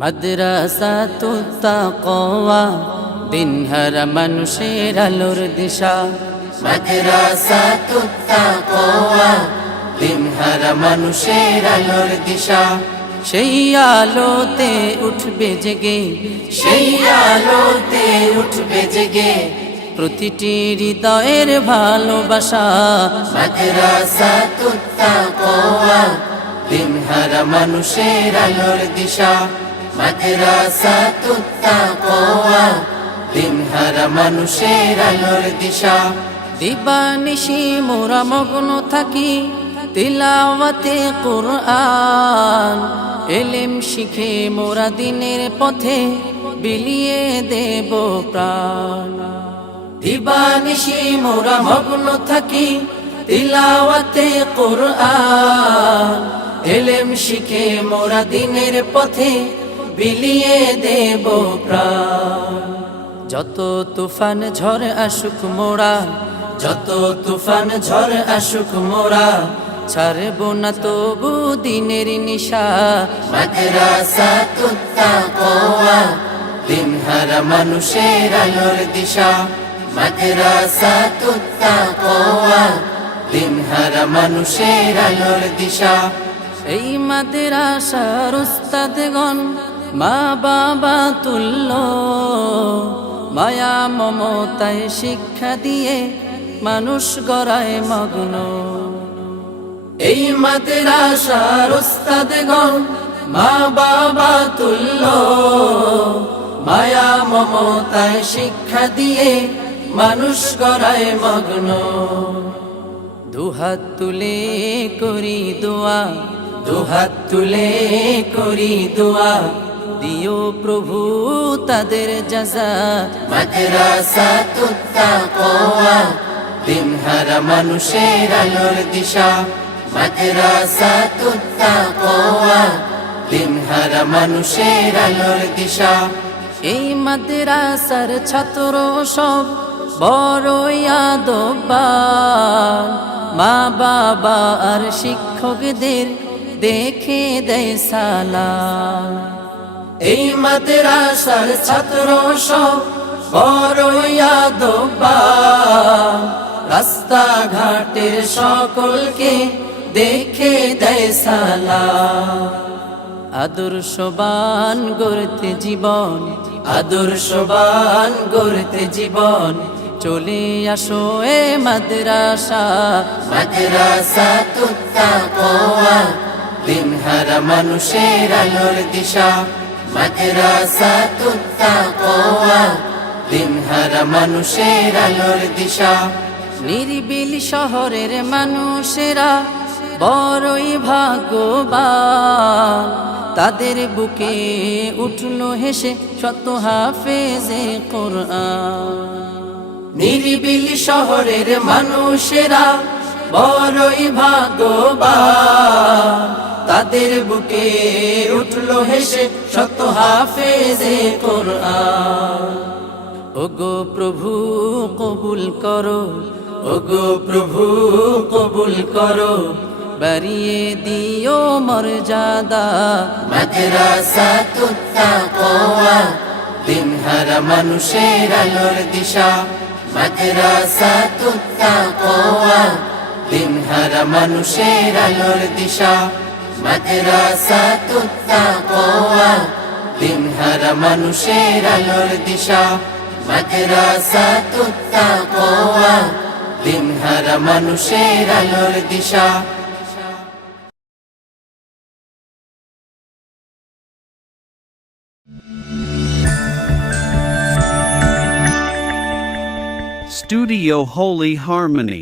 মাদ্রাসাতুত তাকওয়া দিনহারা মানুষের আলোর দিশা। মাদ্রাসাতুত তাকওয়া দিনহারা মানুষের আলোর দিশা। সেই আলোতে উঠবে জেগে, সেই আলোতে উঠবে জেগে প্রতিটি হৃদয়ের ভালোবাসা। মাদ্রাসাতুত তাকওয়া দিনহারা মানুষের আলোর দিশা। মাদ্রাসাতুত তাকওয়া দিনহারা মানুষের আলোর দিশা। দিবানিশি মোরা মগ্ন থাকি তিলাওয়াতে কুরআন, ইলম শিখে মোরা দিনের পথে বিলিয়ে দেব প্রাণ। দিবানিশি মোরা মগ্ন থাকি তিলাওয়াতে কুরআন, ইলম শিখে মোরা দিনের পথে বিলিয়ে দেব প্রাণ। যত তুফান ঝড় আসুক মোরা, যত তুফান ঝড় আসুক মোরা ছাড়ব না তবু দিনের নিশা। মাদ্রাসাতুত তাকওয়া দিনহারা মানুষের আলোর দিশা। মাদ্রাসাতুত তাকওয়া দিনহারা মানুষের আলোর দিশা। এই মাদ্রাসার উস্তাদগণ মা বাবা তুল্য, মায়া মমতায় শিক্ষা দিয়ে মানুষ গড়ায় মগ্ন। এই মাদ্রাসার উস্তাদগণ মা বাবা তুল্য, মায়া মমতায় শিক্ষা দিয়ে মানুষ গড়ায় মগ্ন। দুহাত তুলে করি দোয়া, দুহাত তুলে করি দোয়া দিও প্রভু তাদের জাযা। মাদ্রাসাতুত তাকওয়া দিনহারা মানুষের আলোর দিশা। মাদ্রাসাতুত তাকওয়া দিনহারা মানুষের আলোর দিশা। এই মাদ্রাসার ছাত্র সব বড়ই আদববান, মা বাবা আর শিক্ষকদের দেখে দেয় সালাম। এই মাদ্রাসার ছাত্র সব বড়ই আদববান, রাস্তা ঘাটের সকলকে দেখে দেয় সালাম। আদর্শবান গড়তে জীবন, আদর্শবান গড়তে জীবন চলে আসো এ মাদ্রাসা। মাদ্রাসাতুত তাকওয়া দিনহারা মানুষের আলোর দিশা। মাদ্রাসাতুত তাকওয়া দিনহারা মানুষের আলোর দিশা। নিরিবিল শহরের মানুষেরা বড়ই ভাগ্যবান, তাদের বুকে উঠলো হেসে শত হাফেজে কোরআন। নিরিবিল শহরের মানুষেরা বড়ই ভাগ্যবান, তাদের বুকে উঠলো হেসে শত হাফেজে কোরআন। ওগো প্রভু কবুল করো, ওগো প্রভু কবুল করো বাড়িয়ে দিও মর্যাদা। মাদ্রাসাতুত তাকওয়া দিনহারা মানুষের আলোর দিশা। মাদ্রাসাতুত তাকওয়া দিনহারা মানুষের আলোর দিশা। মাদ্রাসাতুত তাকওয়া দিনহারা মানুষের আলোর দিশা। মাদ্রাসাতুত তাকওয়া দিনহারা মানুষের আলোর দিশা। Studio Holy Harmony.